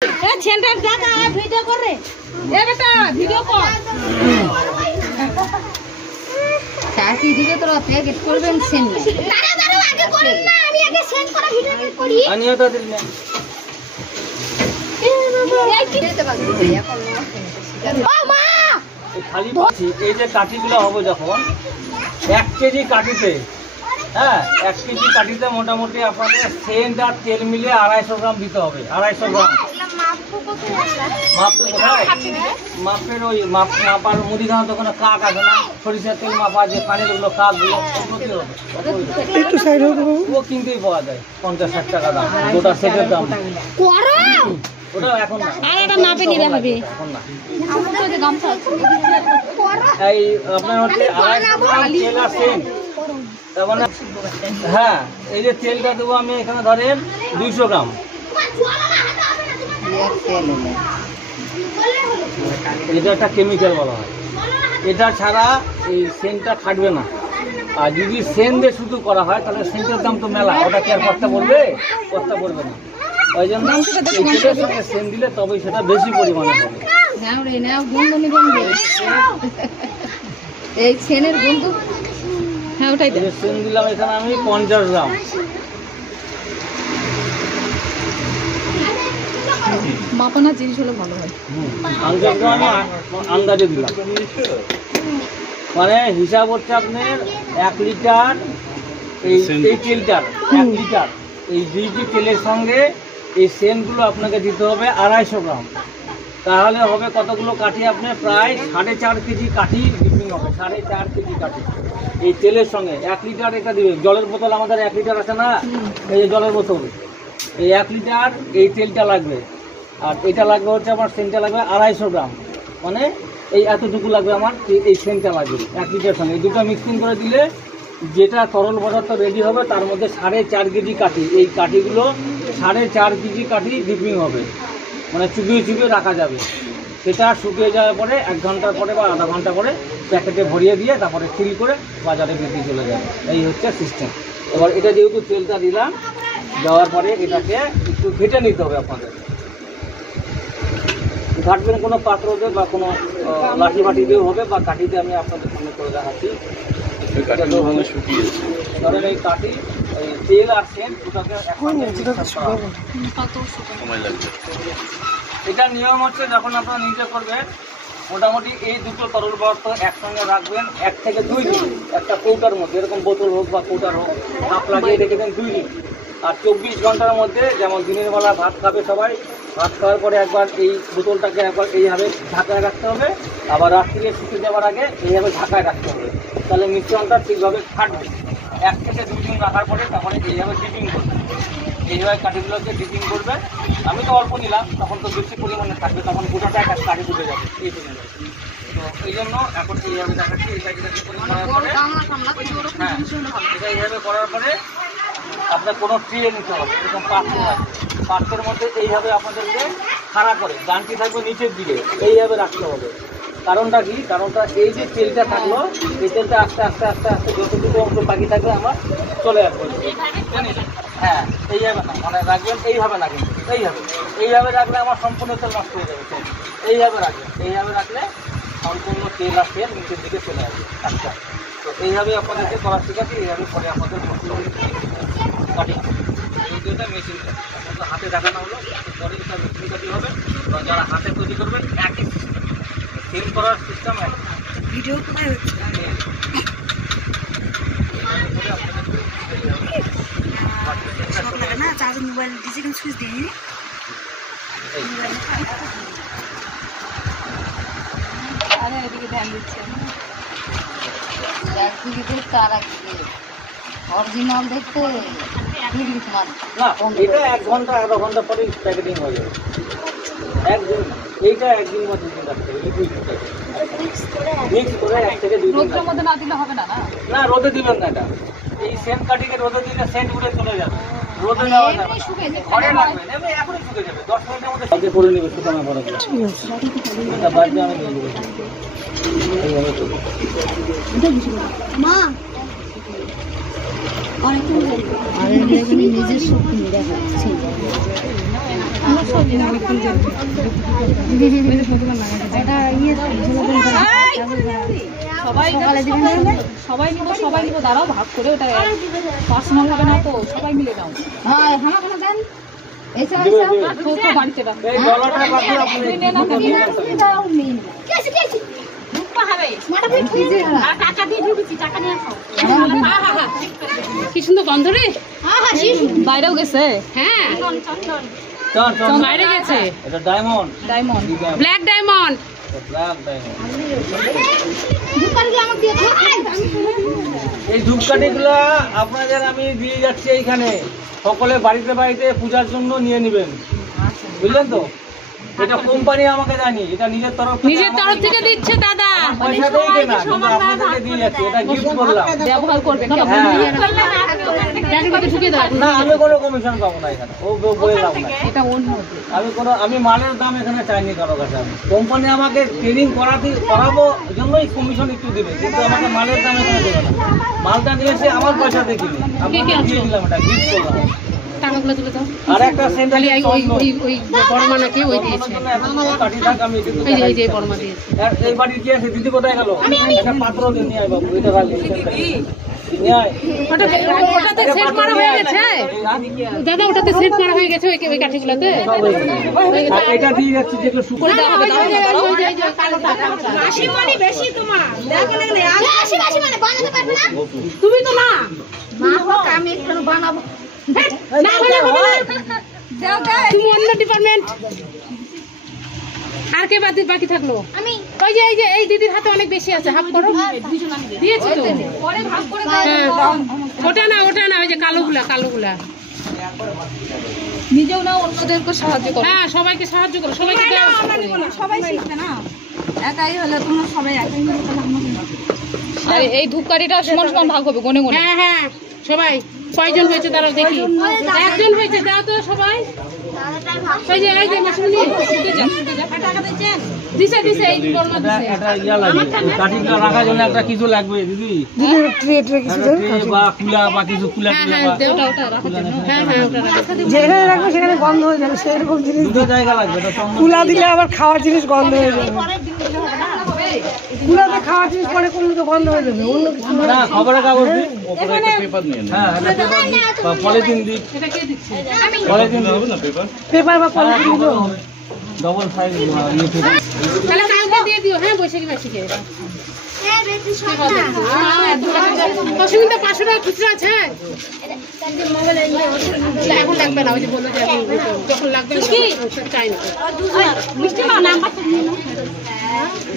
Centre দেখা video করে এ বেটা ভিডিও কর চাচি দিকে তোরা প্যাকেট করবেন সেন্ড দাঁড়া দাঁড়া আগে করুন না আমি আগে সেন্ড করা ভিডিও করি আনিও তো দিল না এই কি দিতে পারবি এখন ও মা খালি পাচ্ছি এই যে কাঠিগুলো হবে যখন 1 কেজি কাঠিতে হ্যাঁ 1 কেজি কাঠিতে মোটামুটি আপনাদের সেন্ট আর তেল মিলিয়ে 250 গ্রাম দিতে হবে 250 গ্রাম মাপের ওই মাপার মুদিখানা তো কোনো কাক আছে না সরিষার তেল মাপা যে পানিগুলো কাকগুলো একটু সাইড ও কিনতেই পাওয়া যায় 50-60 টাকা দাম গোটা সেটের দাম ওটা এখন না আর এটা মাপে নিতে হবে এখন না আমাদের গামছা আছে এই আপনার হচ্ছে 250 গ্রাম তেল আর সেন্ট তার মানে হ্যাঁ এই যে তেলটা দেবো আমি এখানে ধরেন 200 গ্রাম এটা একটা কেমিক্যাল বলা হয় এটা ছাড়া এই সেন্টটা খাটবে না আর যদি সেন্ট দিয়ে শুধু করা হয় তাহলে সেন্টের দাম তো মেলা ওটা কি আর কর্তা পড়বে না ওই জন্য সেন্ট দিলে তবেই সেটা বেশি পরিমাণে হবে এই সেনের গন্ধ হ্যাঁ ওটাই সেন্ট দিলাম এখানে আমি 50 গ্রাম মাপানা জিনিস হলে ভালো হয় আন্দাজে দিলাম মানে হিসাব হচ্ছে আপনার 1 লিটার এই তেলটার 1 লিটার এই 2টি তেলের সঙ্গে এই সেন্টগুলো আপনাকে দিতে হবে 250 গ্রাম তাহলে হবে কতগুলো কাঠি আপনার প্রায় 4.5 কেজি কাঠি ডিপিং হবে 4.5 কেজি কাঠি এই তেলের সঙ্গে 1 লিটার এটা দিবে জলের বোতল আমাদের 1 লিটার আছে না এই যে জলের বোতল এই 1 লিটার এই তেলটা লাগবে আর এটা লাগবে হচ্ছে আমার সেন্টটা লাগবে 250 গ্রাম মানে এই এতটুকু লাগবে আমার এই সেন্টটা লাগবে 1 লিটার সঙ্গে এই দুটো মিক্সিং করে দিলে যেটা তরল পদার্থ রেডি হবে তার মধ্যে 4.5 কেজি কাঠি এই কাঠিগুলো 4.5 কেজি কাঠি ডিপিং হবে মানে চুবিয়ে রাখা যাবে সেটা শুকিয়ে যাওয়ার পরে 1 ঘন্টা পরে বা আধা ঘন্টা পরে প্যাকেটে ভরিয়ে দিয়ে তারপরে সিল করে বাজারে বিক্রি চলে যাবে এই হচ্ছে সিস্টেম এবার এটা যেহেতু তেলটা দিলাম দেওয়ার পরে এটাকে একটু ঘেটে নিতে হবে আপনাদের ঘাটবেন কোনো পাত্র দিয়ে বা কোনো লাঠি বাটি দিয়েও হবে বা কাঠিতে আমি আপনাদের সামনে করে দেখাচ্ছি ধরেন এই কাঠি এই তেল আর সেন্ট দুটাকে এটা নিয়ম হচ্ছে যখন আপনারা নিজে করবেন মোটামুটি এই দুটো তরল পদার্থ একসঙ্গে রাখবেন 1 থেকে 2 দিন একটা কৌটার মধ্যে এরকম বোতল হোক বা কৌটার হোক ভাপ লাগিয়ে রেখে দেন 2 দিন আর 24 ঘন্টার মধ্যে যেমন দিনের বেলা ভাত খাবে সবাই ভাত খাওয়ার পরে একবার এই বোতলটাকে একবার এইভাবে ঢাকায় রাখতে হবে আবার রাত্রিরে শুকিয়ে যাওয়ার আগে এইভাবে ঢাকায় রাখতে হবে তাহলে মিশ্রণটা ঠিকভাবে ফাটবে 1 থেকে 2 দিন রাখার পরে তারপরে এইভাবে ডিপিং করবে এইভাবে কাঠিগুলোকে ডিপিং করবে আমি তো অল্প নিলাম তখন তো বেশি পরিমাণে থাকবে তখন গোটাটা একটা কাঠি ডুবে যাবে এই পরিমাণে তো এই জন্য এখন এইভাবে দেখাচ্ছি এই কাঠিটাকে করার পরে হ্যাঁ এটা এইভাবে করার পরে আপনার কোনো ট্রে নিতে হবে এরকম পাত্রের মধ্যে এইভাবে আপনাদেরকে খাড়া করে গানটি থাকবে নিচের দিকে এইভাবে রাখতে হবে কারণটা কি কারণটা এই যে তেলটা থাকলো এই তেলটা আস্তে আস্তে আস্তে আস্তে যতটুকু অংশ বাকি থাকবে আমার চলে আসবে হ্যাঁ এইভাবে না মানে রাখবেন এইভাবে না কিন্তু এইভাবে রাখলে আমার সম্পূর্ণ তেল নষ্ট হয়ে যাবে এইভাবে রাখলে সম্পূর্ণ তেল আর তেল নিচের দিকে চলে আসবে আচ্ছা তো এইভাবে আপনাদেরকে করা শেখাচ্ছি এইভাবে পরে আপনাদের করতে হবে কাটি এই দুটো মেশিন হাতে দেখানো হলো পরে এটা মেশিন কাটি হবে যারা হাতে তৈরি করবেন একই সিল করার সিস্টেম ভিডিও কোথায় হচ্ছে না চার্জ মোবাইল ডিজিটাল সুইচ দিয়ে আরে এদিকে ধ্যান দিচ্ছে একদিকে তার একদিকে অরিজিনাল দেখতে না এটা 1 ঘন্টা আধা ঘন্টা পরে প্যাকেটিং হয়ে যাবে একদিন এইটা একদিন বা 2 দিন রাখতে হবে মিক্স করে 1 থেকে 2 দিন রোদের মধ্যে না দিলে হবে না না রোদে দিবেন না এটা এই সেন্ট কাটিকে রোদে দিলে সেন্ট উড়ে চলে যাবে রোদে দেওয়া যাবে ঘরে রাখবেন এমনি এখনই শুকিয়ে যাবে 10 মিনিটের মধ্যে আগে করে নেবে শুকানো পরে এটা বাইরে আমি নিয়ে দেব এইভাবে তো মা আর নিজের শক্তি দেখাচ্ছি সবাই নিব দাঁড়াও ভাগ করে ওটা পার্সোনাল হবে না তো সবাই মিলে নাও বাড়িতে কি সুন্দর গন্ধ রে। বাইরেও গেছে। হ্যাঁ বাইরে গেছে। এটা ডায়মন্ড ডায়মন্ড ব্ল্যাক ডায়মন্ড। এই ধূপকাঠিগুলো আপনাদের আমি দিয়ে যাচ্ছি এইখানে, সকলে বাড়িতে বাড়িতে পূজার জন্য নিয়ে নেবেন, বুঝলেন তো? এটা কোম্পানি আমাকে জানি, এটা নিজের তরফ থেকে দিচ্ছে দাদা। পয়সা দিয়ে কেনা, কিন্তু আপনাদেরকে দিয়ে যাচ্ছি, এটা গিফট করলাম। ব্যবহার করবে না, আমি কোনো কমিশন পাবো না এখানে, ও বলে যাবো না। আমি মালের দাম এখানে চাইনি কারো কাছে। কোম্পানি আমাকে ট্রেনিং করাবো জন্যই কমিশন একটু দিবে, কিন্তু আমাকে মালের দাম এখানে দেবে না। মালটা দিয়েছে আমার পয়সা দিয়ে কিনে, আপনাকে দিয়ে দিলাম, এটা গিফট করলাম। টাকাগুলো তুলে দাও। আর একটা সেন্টালি ওই বড় মা নাকি ওই দিয়েছে, কাটি থাক, আমি এই যে বড় মা দিয়েছে। আর এই বাড়ি কি আছে দিদি, কোথায় গেল? একটা পাত্র নিয়ে আয় বাবু, এটা রাখি নিয়ে আয়। ওটাতে সেট মারা হয়ে গেছে দাদা, ওটাতে সেট মারা হয়ে গেছে ওই কাঠিগুলোতে। এটা দিয়ে যাচ্ছি, যেগুলো শুকনো দেওয়া হবে। বেশি তোমার তুমি তো না আমি বানাবো। তুমি অন্য ডিপার্টমেন্ট। আর কে বাকি থাকলো? ওই যে এই দিদির হাতে অনেক বেশি আছে, হাফ করো। দিয়েছি তো, ওটা না ওই যে কালোগুলা নিজেও না অন্যদেরকে সাহায্য করো। হ্যাঁ সবাইকে সাহায্য করো, সবাইকে সবাই শিখবে না, একাই হলে তোমরা সবাই একাই। আর এই ধূপকাঠিটা সমান সমান ভাগ হবে গনে গনে। হ্যাঁ সবাই কয়জন হয়েছে দাঁড়াও দেখি। একজন হয়েছে, দাও তো সবাই। রাখার জন্য একটা কিছু লাগবে দিদি, যেখানে রাখবে সেখানে গন্ধ হয়ে যাবে, সেরকম জিনিস জায়গা লাগবে। কুলা দিলে আবার খাওয়ার জিনিস গন্ধ হয়ে যাবে, কুলাতে খাওয়ার জিনিস পরে কোনো তো গন্ধ হয়ে যাবে। অন্য কিছু না, খবরের কাগজ দিই, পলিথিন দিই, পেপার বা পলিথিন ডবল সাইজ দিয়ে দিও। হ্যাঁ বৈশাখী মাসিকে 500 টাকা খুচরা আছে। এখন লাগবে না, ওই যে বললো যে যখন লাগবে চাই না।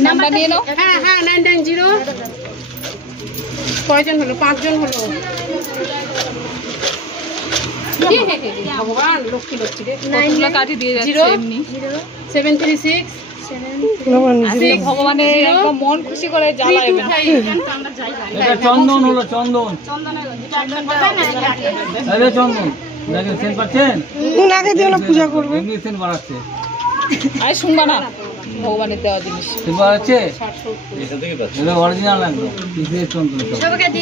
নাম্বার নিয়ে নাও। হ্যাঁ 990। কয়জন হলো? 5 জন হলো। ভগবান লক্ষ্মী রে, কাটি দিয়ে যাচ্ছে এমনি। 736 ভগবানের মন খুশি করে জ্বালায়। চন্দন হলো, চন্দন চন্দন দেখেন, সেন্ট পাচ্ছেন? আগে দিয়ে পূজা করবে, এমনি সেন্ট বাড়াচ্ছে। আরে শুনবা না, ভগবানের দেওয়া জিনিস অরিজিনাল লাগবে,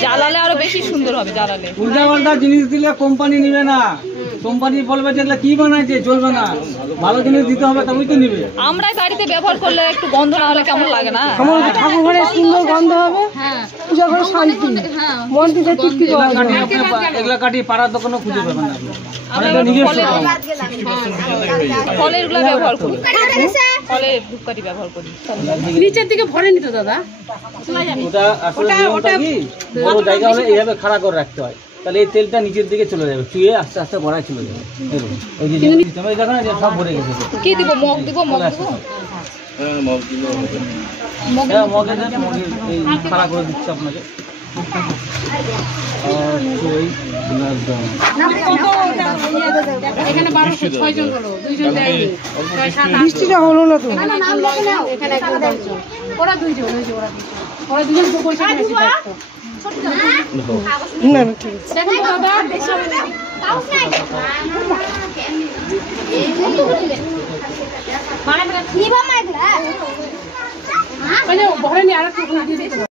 জ্বালালে আরো বেশি সুন্দর হবে। জ্বালালে উল্টা পাল্টা জিনিস দিলে কোম্পানি নিবে না, কোম্পানি বলবে যেগুলো কি বানাইছে চলবে না, ভালো জিনিস দিতে হবে তবেই তো নিবে। আমরা গাড়িতে ব্যবহার করলে একটু গন্ধ না হলে কেমন লাগে না? ঠাকুর ঘরে সুন্দর গন্ধ হবে, পূজা করে শান্তি, মন থেকে তৃপ্তি পাওয়া যাবে। এগুলা কাটি পাড়ার দোকানে খুঁজে পাবেন না, ফলের গুলা ব্যবহার করি, ফলের ধূপকাঠি ব্যবহার করি। নিচের দিকে ভরে নিত দাদা, ওটা আসলে নিয়মটা কি, বড় জায়গা হলে এইভাবে খাড়া করে রাখতে হয়, তাহলে এই তেলটা নিচের দিকে চলে যাবে, চুয়ে আস্তে আস্তে গড়ায় চলে যাবে। ওই যে দেখো না, সব ভরে গেছে। কি দিব? মগ দিব? মগে দেন, এই খাড়া করে দিচ্ছে আপনাকে। এখানে 1206 জন হলো, 2 জন দেয়নি। বৃষ্টিটা হলো না তো, এখানে ওরা 2 জন, ওরা 2 জন তো পয়সা দিয়েছে। না ঠিক আছে। দেখুন দাদা বেশি ভরে নি আর একটু দিয়ে দিতে